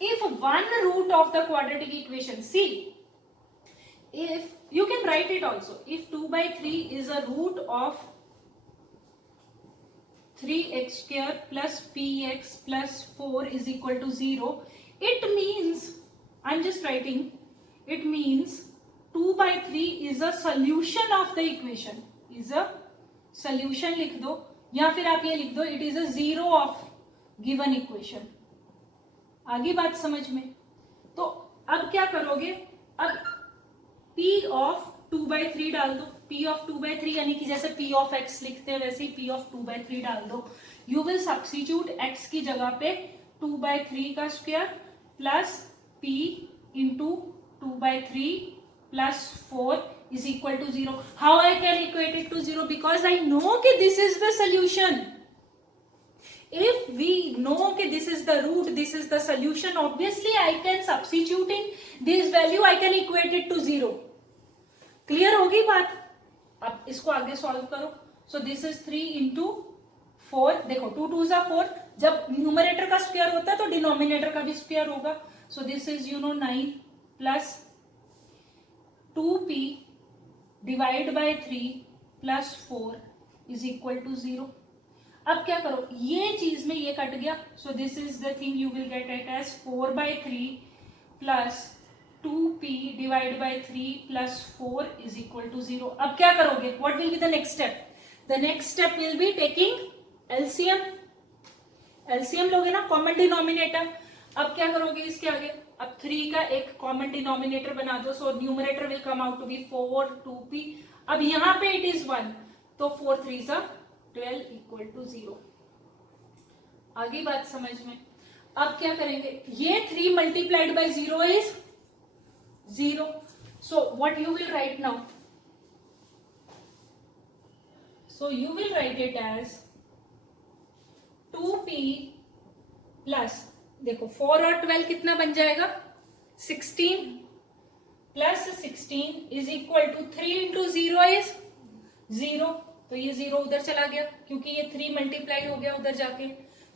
if one root of the quadratic equation, see, if you can write it also, if 2 by 3 is a root of 3x square plus px plus 4 is equal to 0, it means, I'm just writing, it means 2 by 3 is a solution of the equation, is a solution लिख दो, या फिर आप ये लिख दो it is a zero of given equation. आगे बात समझ में. तो अब क्या करोगे, अब p of 2 by 3 डाल दो, p of 2 by 3 यानी कि जैसे p of x लिखते हैं वैसे ही p of 2 by 3 डाल दो. You will substitute x की जगह पे 2 by 3 का square plus p into 2 by 3 plus 4 is equal to 0. How I can equate it to 0? Because I know that this is the solution. If we know that this is the root, this is the solution, obviously I can substituting this value, I can equate it to 0. Clear होगी बात? अब इसको आगे solve करो. So this is 3 into 4. देखो 2 2s are 4. जब numerator का square होता है तो denominator का भी square होगा. So this is 9 plus 2p divided by 3 plus 4 is equal to 0. अब क्या करो, ये चीज में ये कट गया. So this is the thing, you will get it as 4 by 3 plus 2p divided by 3 plus 4 is equal to 0. अब क्या करोगे, what will be the next step? The next step will be taking LCM. LCM लोगे ना, common denominator. अब क्या करोगे इसके आगे, अब 3 का एक कॉमन डिनोमिनेटर बना दो. So numerator will come out to be 4 2p. अब यहाँ पे इट इज 1, तो 4 3 12 इक्वल टू 0. आगे बात समझ में. अब क्या करेंगे, ये 3 multiplied by 0 is 0. So what you will write now, so you will write it as 2p plus, देखो 4 और 12 कितना बन जाएगा, 16 plus 16 is equal to 3 into 0 is 0. तो ये 0 उधर चला गया क्योंकि ये 3 मल्टीप्लाई हो गया उधर जाके.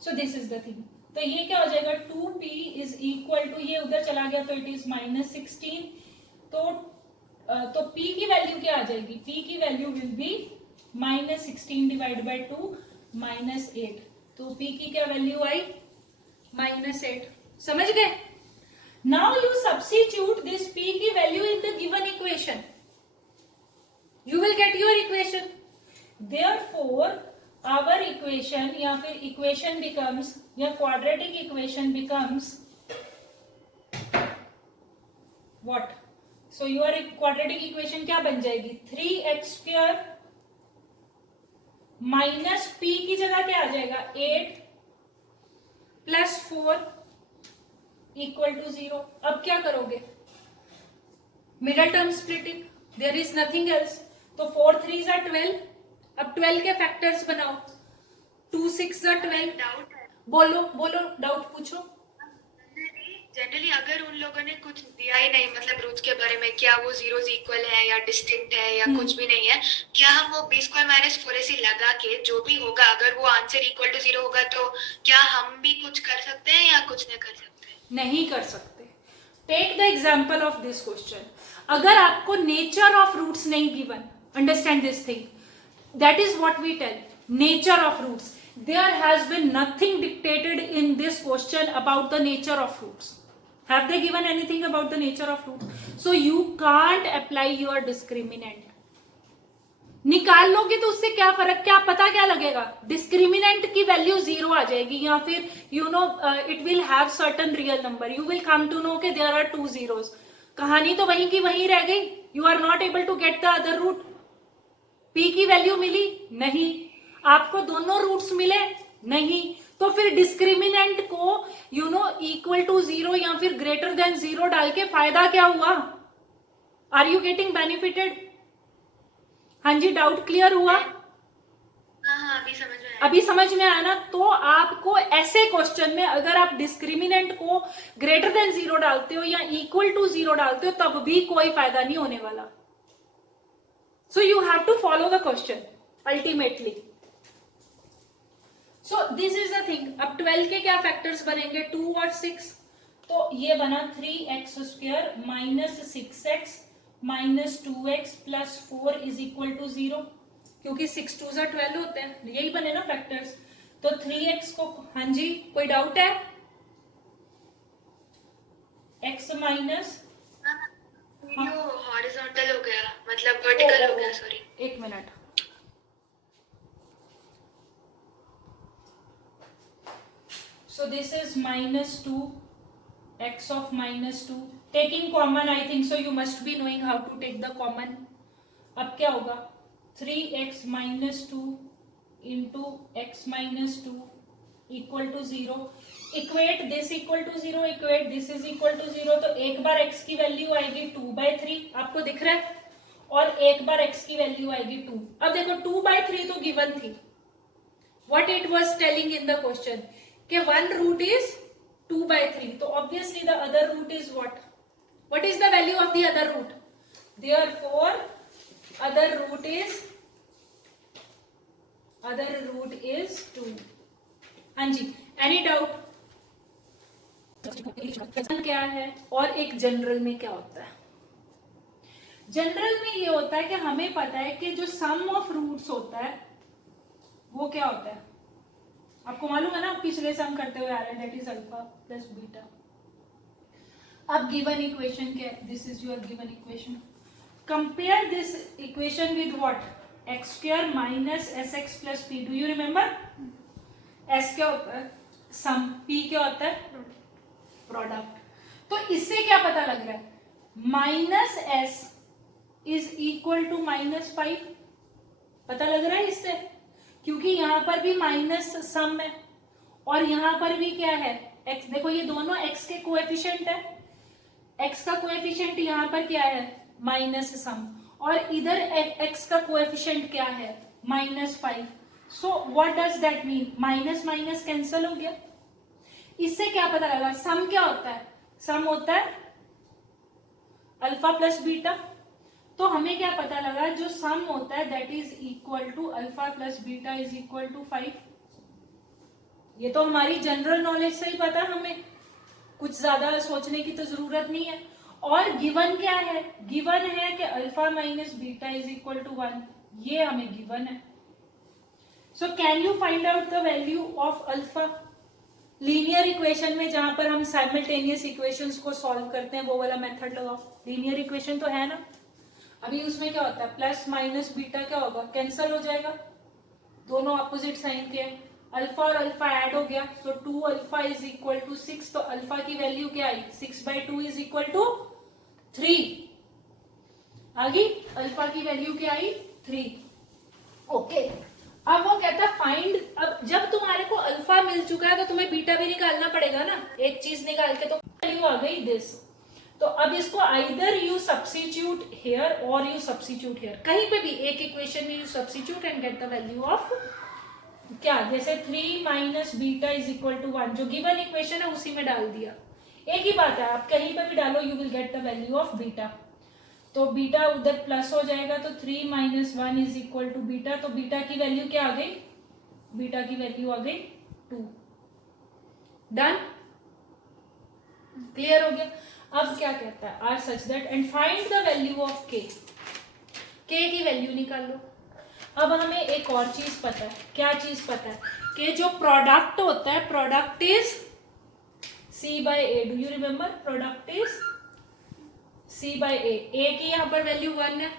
सो दिस इज द थिंग. तो ये क्या हो जाएगा, 2p इज इक्वल टू, ये उधर चला गया तो इट इज -16. तो p की वैल्यू क्या आ जाएगी, p की value will be -16 divide by 2 -8. तो p की क्या वैल्यू आई, -8. समझ गए. Now you substitute this p की value in the given equation, you will get your equation. Therefore our equation या फिर इक्वेशन बिकम्स, या quadratic equation becomes what. So your quadratic equation क्या बन जाएगी, 3x² माइनस p की जगह क्या आ जाएगा, 8 प्लस 4 इक्वल टू 0. अब क्या करोगे, middle term splitting, there is nothing else. तो 4 3 are 12. अब 12 के फैक्टर्स बनाओ, 2 6 are 12. डाउट है बोलो बोलो, डाउट पूछो. जनरली अगर उन लोगों ने कुछ दिया ही नहीं, मतलब रूट्स के बारे में, क्या वो जीरोस इक्वल है या डिस्टिंक्ट है या कुछ भी नहीं है, क्या हम वो b² - 4ac लगा के जो भी होगा, अगर वो आंसर इक्वल टू 0 होगा तो क्या हम भी कुछ कर सकते हैं या कुछ नहीं कर सकते? नहीं कर सकते. Take the example of this question. अगर आपको नेचर ऑफ रूट्स नहीं given, understand this thing, that is what we tell, nature of roots. There has been nothing dictated in this question about the nature of roots. Have they given anything about the nature of roots? So you can't apply your discriminant. निकाल लोगे तो उससे क्या फर्क, क्या पता क्या लगेगा, डिस्क्रिमिनेंट की वैल्यू 0 आ जाएगी या फिर you know it will have certain real number. You will come to know के देयर आर 2 zeros. कहानी तो वहीं की वहीं रह गई. You are not able to get the other root. p की वैल्यू मिली नहीं, आपको दोनों रूट्स मिले नहीं, तो फिर डिस्क्रिमिनेंट को यू नो इक्वल टू 0 या फिर ग्रेटर देन 0 डाल के फायदा क्या हुआ. Are you getting benefited? हाँ जी, डाउट क्लियर हुआ? हाँ, अभी समझ में आया ना. तो आपको ऐसे क्वेश्चन में अगर आप डिस्क्रिमिनेंट को ग्रेटर देन 0 डालते हो या इक्वल टू 0 डालते हो तब भी कोई फायदा नहीं होने वाला. So you have to follow the question ultimately. So this is the thing. अब 12 के क्या फैक्टर्स बनेंगे, 2 और 6. तो ये बना 3x² minus 6x minus 2x plus 4 is equal to 0, क्योंकि 6 2 12 होते हैं, यही बने ना फैक्टर्स। तो 3x को, हाँ जी कोई डाउट है? x माइनस, वीडियो हॉरिजॉन्टल हो गया, मतलब वर्टिकल हो गया, सॉरी। एक minute, so this is minus 2 x of minus 2 taking common, I think so you must be knowing how to take the common। अब क्या होगा 3x minus 2 into x minus 2 equal to 0, equate this equal to 0, equate this is equal to 0। तो एक बार x की value आएगी 2/3, आपको दिख रहा है, और एक बार x की वैल्यू आएगी 2। अब देखो 2/3 तो गिवन थी, what it was telling in the question कि one root is 2/3, तो obviously the other root is what is the value of the other root? Therefore other root is 2। हाँ जी, any doubt? क्या है और एक जनरल में क्या होता है? जनरल में ये होता है कि हमें पता है कि जो सम ऑफ रूट्स होता है वो क्या होता है, आपको मालूम है ना, पिछले सम करते हुए आ रहे हैं, that is alpha plus beta. अब गिवन इक्वेशन क्या है, this is your given equation, compare this equation with what, x² minus sx plus P. Do you remember? s क्या होता है सम, p क्या होता है प्रोडक्ट। तो इससे क्या पता लग रहा है, minus s is equal to -5, पता लग रहा है इससे, क्योंकि यहां पर भी माइनस सम है और यहां पर भी क्या है x, देखो ये दोनों x के कोएफिशिएंट है, x का कोएफिशिएंट यहां पर क्या है माइनस सम, और इधर x का कोएफिशिएंट क्या है -5। So what does that mean, minus minus cancel हो गया। इससे क्या पता लगा, सम क्या होता है, सम होता है अल्फा प्लस बीटा। तो हमें क्या पता लगा, जो सम होता है that is equal to alpha plus beta is equal to 5। ये तो हमारी जनरल नॉलेज से ही पता है, हमें कुछ ज्यादा सोचने की तो जरूरत नहीं है। और गिवन क्या है, गिवन है कि alpha minus beta is equal to 1, ये हमें गिवन है। So can you find out the value of alpha? Linear equation में जहां पर हम साइमल्टेनियस इक्वेशंस को सॉल्व करते हैं वो वाला मेथड लगाओ, लीनियर इक्वेशन तो है ना। अभी उसमें क्या होता है, प्लस माइनस बीटा क्या होगा, कैंसल हो जाएगा, दोनों अपोजिट साइन के, अल्फा और अल्फा ऐड हो गया, तो 2 अल्फा इज इक्वल टू 6, तो अल्फा की वैल्यू क्या आई 6/2 इज इक्वल टू 3 आ गई, अल्फा की वैल्यू क्या आई 3। ओके, अब वो कहता है फाइंड, अब जब तुम्हारे को अल्फा मिल चुका है तो तुम्हें बीटा भी निकालना पड़ेगा ना, एक चीज निकाल के, तो वैल्यू आ गई दिस। तो अब इसको आइदर यू सब्स्टिट्यूट हियर और यू सब्स्टिट्यूट हियर, कहीं पे भी एक इक्वेशन में you substitute and get the value of क्या, जैसे 3 minus beta is equal to 1, जो गिवन इक्वेशन है उसी में डाल दिया, एक ही बात है, आप कहीं पे भी डालो you will get the value of beta. तो बीटा उधर प्लस हो जाएगा, तो 3 minus 1 is equal to beta, तो बीटा की वैल्यू क्या आ गई, बीटा की वैल्यू आ गई 2। डन, क्लियर हो गया। अब क्या कहता है, are such that and find the value of k, k की वैल्यू निकाल लो। अब हमें एक और चीज पता है, क्या चीज पता है, कि जो प्रोडक्ट होता है, product is c/a, do you remember, product is c/a, a की यहाँ पर वैल्यू 1 है,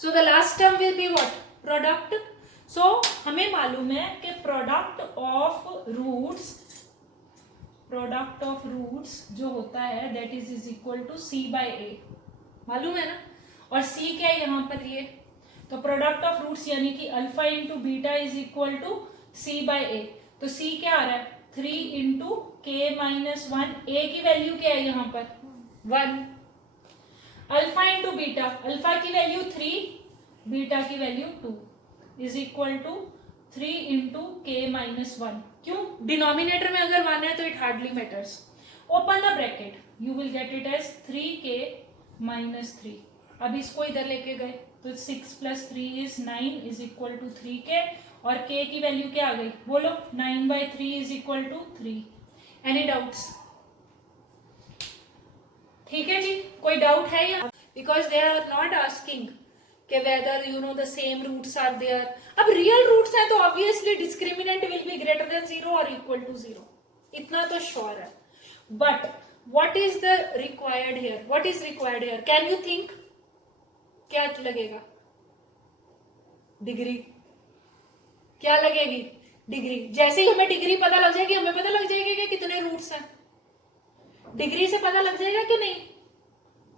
so the last term will be what, product. So हमें मालूम है कि प्रोडक्ट ऑफ रूट्स जो होता है that is equal to c/a, मालूम है ना, और c क्या है यहाँ पर ये, तो प्रोडक्ट ऑफ रूट्स यानी कि alpha into beta is equal to c/a, तो c क्या आ रहा है 3 इंटू के माइनस 1, a की वैल्यू क्या है यहाँ पर 1, अल्फा इंटू बीटा, अल्फा की वैल्यू 3, बीटा की value 2 is equal to 3 into k minus 1। क्यों, डिनोमिनेटर में अगर 1 है तो it hardly matters, open the bracket, you will get it as 3k minus 3। अब इसको इधर लेके गए तो 6 plus 3 is 9 is equal to 3k, और k की वैल्यू क्या आ गई बोलो, 9/3 is equal to 3। Any doubts? कोई डाउट है या? Because they are not asking कि whether you know the same roots are there. अब रियल रूट्स हैं तो obviously discriminant will be greater than 0 और इक्वल टू 0, इतना तो श्योर है. But what is the required here? What is required here? Can you think? क्या लगेगा? Degree. क्या लगेगी? डिग्री. जैसे ही हमें डिग्री पता लग जाएगी, हमें पता लग जाएगी कि कितने रूट्स हैं. डिग्री से पता लग जाएगा कि नहीं?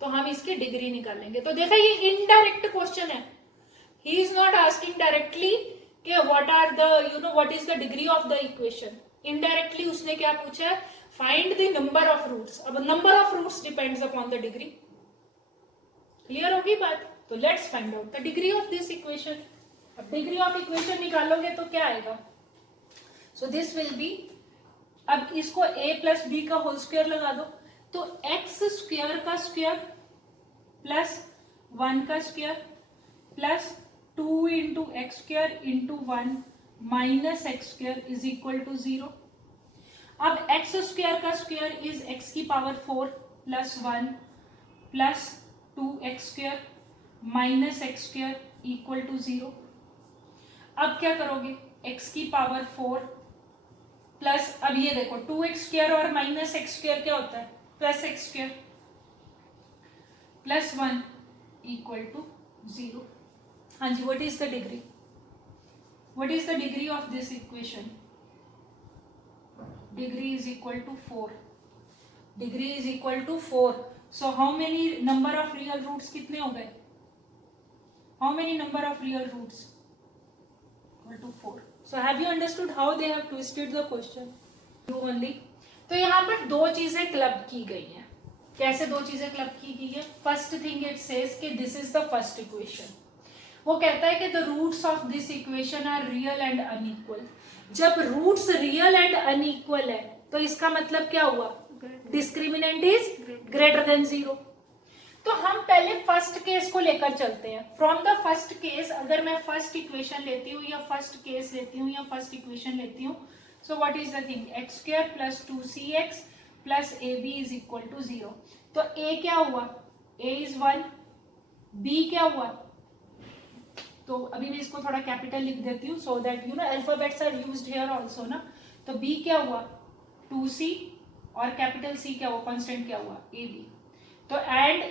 तो हम इसकी डिग्री निकालेंगे. तो देखा, ये इनडायरेक्ट क्वेश्चन है. He is not asking directly कि what are the you know what is the degree of the equation. Indirectly उसने क्या पूछा है? Find the number of roots. अब number of roots depends upon the degree. Clear होगी बात? तो let's find out the degree of this equation. अब degree of equation निकालोगे तो क्या आएगा? सो दिस विल बी, अब इसको a प्लस बी का होल स्क्वायर लगा दो, तो एक्स स्क्वायर का स्क्वायर प्लस 1 का square plus 2 into x square into 1 minus x square is equal to 0. अब एक्स स्क्वायर का स्क्वायर इज एक्स की power 4 plus 1 plus 2 x square minus x square equal to 0. अब क्या करोगे? X की power 4 plus, अब ये देखो 2x स्क्वायर और माइनस एक्स स्क्वायर क्या होता है? Plus x square plus 1 equal to 0. हाँ जी, what is the degree? What is the degree of this equation? Degree is equal to 4. Degree is equal to 4. So how many number of real roots कितने हो गए? How many number of real roots? Equal to 4. So have you understood how they have twisted the question? You only. तो यहाँ पर दो चीजें club की गई हैं. कैसे दो चीजें क्लब की गई है? फर्स्ट थिंग इट सेज कि this is the first equation. वो कहता है कि the roots of this equation are real and unequal. जब रूट्स रियल एंड अनइक्वल है तो इसका मतलब क्या हुआ? Discriminant is greater than 0. तो हम पहले फर्स्ट केस को लेकर चलते हैं. फ्रॉम द फर्स्ट केस, अगर मैं फर्स्ट इक्वेशन लेती हूँ या फर्स्ट केस लेती हूँ या फर्स्ट इक्वेशन लेती हूँ, so what is the thing? X square plus 2cx plus ab is equal to 0. तो a क्या हुआ? a is 1. b क्या हुआ? तो अभी मैं इसको थोड़ा कैपिटल लिख देती हूँ so that you know alphabets are used here also ना. तो b क्या हुआ? 2c और कैपिटल c क्या हुआ? कांस्टेंट क्या हुआ? ab. तो and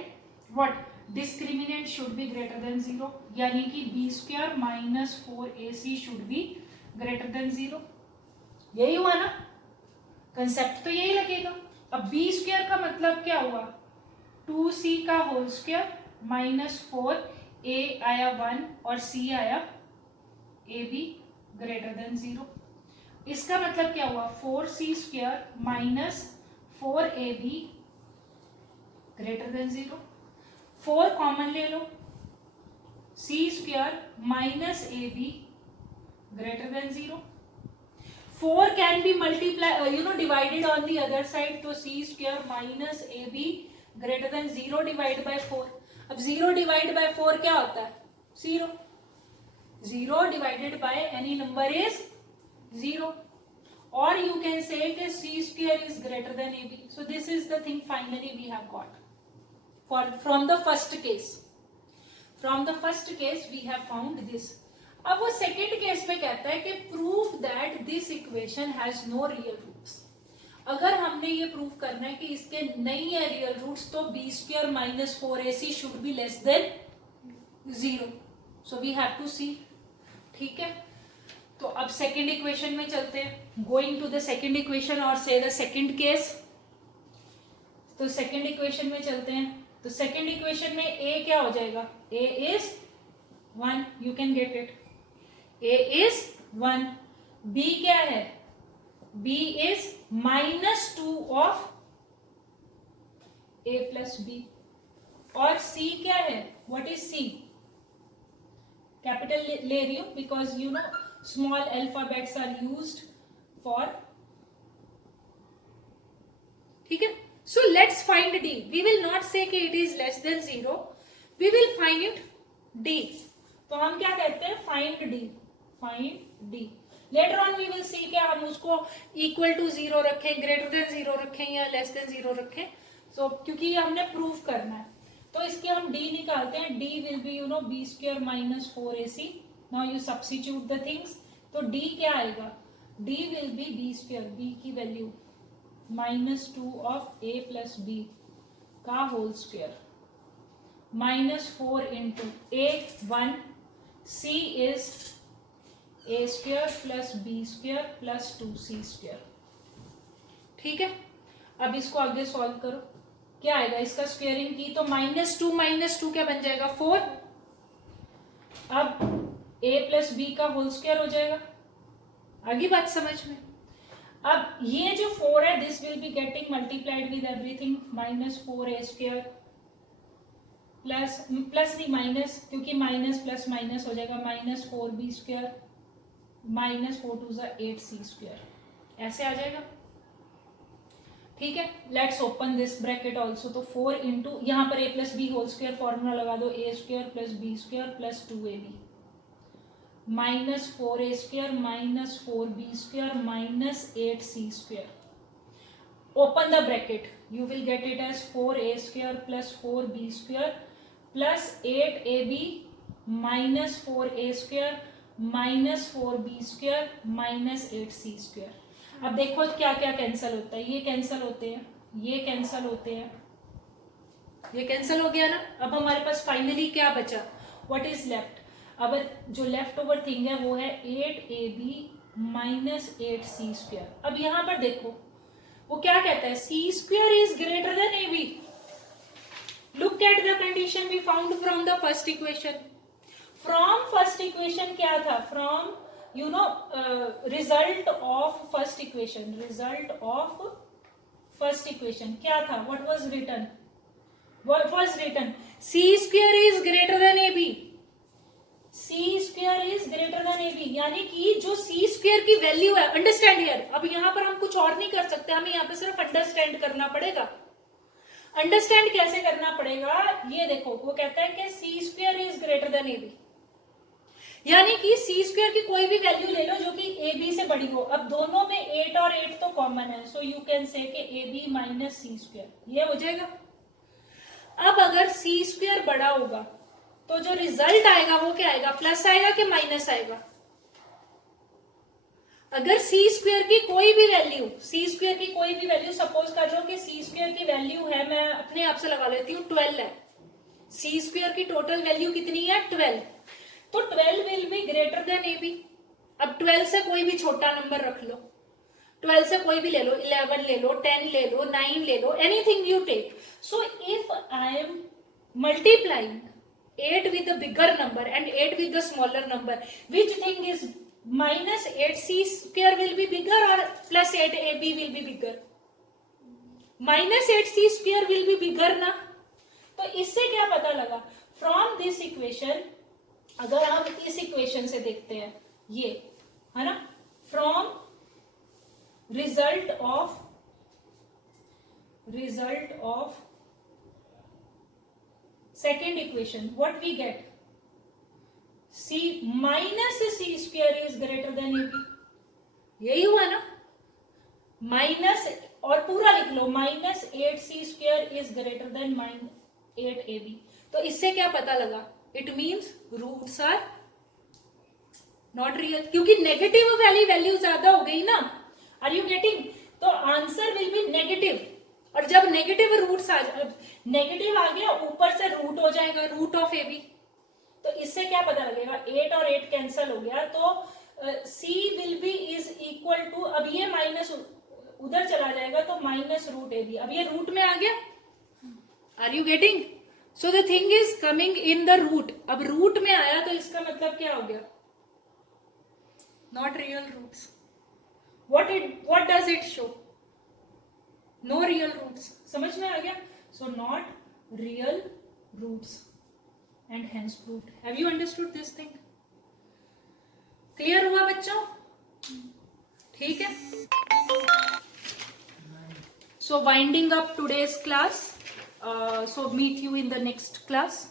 what? Discriminant should be greater than 0, यानी कि b square minus 4ac should be greater than 0. यही हुआ ना? कंसेप्ट तो यही लगेगा. अब b square का मतलब क्या हुआ? 2c का होल स्क्वायर माइनस 4, a आया 1 और c आया ab ग्रेटर देन 0. इसका मतलब क्या हुआ? 4c square minus 4ab greater than 0. 4 common ले लो, c square minus ab greater than 0. 4 can be multiply you know divided on the other side. तो c square minus ab greater than 0 divide by 4. अब 0 divide by 4 क्या होता है? 0. 0 divided by any number is 0. और you can say कि c square is greater than ab. So this is the thing finally we have got. From the first case, we have found this. अब वो second case में कहता है कि prove that this equation has no real roots. अगर हमने ये prove करना है कि इसके नहीं है रियल रूट्स तो b square minus 4ac should be less than 0. So we have to see. ठीक है, तो अब सेकेंड इक्वेशन में चलते हैं. Going to the second equation or say the second case. तो सेकेंड इक्वेशन में चलते हैं. तो सेकेंड इक्वेशन में a क्या हो जाएगा? a is 1. You can get it. a is 1. b क्या है? b is minus 2 of a plus b. और c क्या है? what is c? कैपिटल ले रही हूं because you know small alphabets are used for. ठीक है. So let's find d. We will not say कि it is less than 0. We will find d. तो हम क्या कहते हैं? Find d. Find d. Later on we will see कि हम उसको equal to 0 रखें, greater than 0 रखें या less than 0 रखें. So क्योंकि ये हमने प्रूव करना है. तो इसके हम d निकालते हैं. d will be b square minus 4ac. Now you substitute the things. तो d क्या आएगा? d will be b square, b की value -2 of a plus b का whole square -4 into a 1, c is a square plus b square plus 2c square. ठीक है, अब इसको आगे सॉल्व करो. क्या आएगा? इसका स्क्वेयरिंग की तो -2 क्या बन जाएगा? 4. अब a प्लस b का होल स्क्वायर हो जाएगा. आगे बात समझ में. अब ये जो 4 है, this will be getting multiplied with everything. -4a square plus नहीं माइनस, क्योंकि माइनस प्लस माइनस हो जाएगा, -4b स्क्वायर -4 2 8c स्क्वायर. ऐसे आ जाएगा. ठीक है, let's open this bracket also. तो 4 इंटू यहाँ पर a plus b whole square formula लगा दो. a square plus b square plus 2ab -4a square -4b square -8c square. Open the bracket. You will get it as 4a square plus 4b square plus 8ab -4a square -4b square -8c square. अब देखो क्या क्या cancel होता है. ये cancel होते हैं, ये कैंसिल होते हैं, ये कैंसिल हो गया ना. अब हमारे पास फाइनली क्या बचा? What is left? अब जो लेफ्ट ओवर थिंग है वो है 8ab -8c स्क्वायर. अब यहां पर देखो वो क्या कहता है? c square is greater than ab. Look at the condition we found from the first equation. From first equation क्या था? From result of first equation. Result of first equation क्या था? What was written? What was written? c square is greater than ab. c square is greater than ab, यानी कि जो c square की value है, understand here. अब यहां पर हम कुछ और नहीं कर सकते, हमें यहाँ पे सिर्फ अंडरस्टैंड करना पड़ेगा. अंडरस्टैंड कैसे करना पड़ेगा? ये देखो, वो कहता है कि c square is greater than ab, यानी कि c स्क्वायर की कोई भी वैल्यू ले लो जो कि ab से बड़ी हो. अब दोनों में 8 और 8 तो कॉमन है, सो यू कैन से कि ab माइनस सी स्क्वायर. ये हो जाएगा. अब अगर c स्क्वायर बड़ा होगा तो जो रिजल्ट आएगा वो क्या आएगा? प्लस आएगा कि माइनस आएगा? अगर c स्क्वायर की कोई भी वैल्यू, c स्क्वायर की कोई भी वैल्यू, सपोज कर लो कि c स्क्वायर की वैल्यू है, मैं अपने आप से लगा लेती हूँ, 12 है. c स्क्वायर की टोटल वैल्यू कितनी है? 12. तो 12 will be greater than ab. अब 12 से कोई भी छोटा नंबर रख लो, 12 से कोई भी ले लो, 11 ले लो, 10 ले लो, 9 ले लो, anything you take. So if I am multiplying 8 with the bigger number and 8 with the smaller number, which thing is -8c square will be bigger or plus 8ab will be bigger? -8c square will be bigger ना. तो इससे क्या पता लगा? From this equation, अगर हम इस equation से देखते हैं, ये है ना, from result of second equation, what we get? c minus c square is greater than ab. यही हुआ ना. माइनस, और पूरा लिख लो, -8c square is greater than -8ab. तो इससे क्या पता लगा? It means roots are not real, क्योंकि नेगेटिव वाली वैल्यू ज्यादा हो गई ना. Are you getting? तो आंसर विल बी नेगेटिव. और जब नेगेटिव रूट्स नेगेटिव आ गया, ऊपर से रूट हो जाएगा, रूट ऑफ ए बी. तो इससे क्या पता लगेगा? 8 और 8 कैंसिल हो गया, तो c will be is equal to, अब ये माइनस उधर चला जाएगा तो -√ab. अब ये रूट में आ गया. Are you getting? So the thing is coming in the root. अब रूट में आया तो इसका मतलब क्या हो गया? Not real roots. What does it show? No real roots. समझ में आ गया? So not real roots and hence proved. Have you understood this thing? Clear हुआ बच्चों? ठीक है? So winding up today's class. So meet you in the next class.